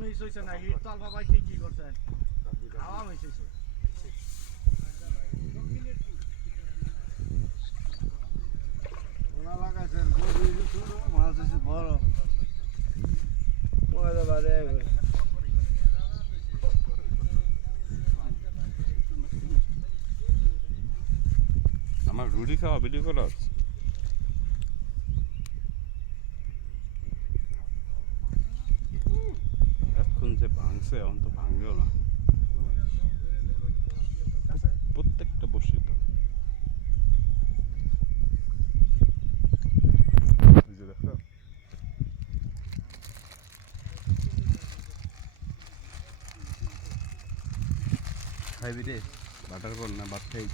miss হইছে না hit তো আলফা ভাই ঠিকই করছেন হাওয়া হইছে ওনা লাগাইছেন মাছ হচ্ছে বড় আমার রুটি খাওয়া ভিডিও কল এখন যে ভাঙছে এখন তো ভাঙবেও না প্রত্যেকটা বসে তো দেখো খাইবি রে বাটার কর না ভাত খাই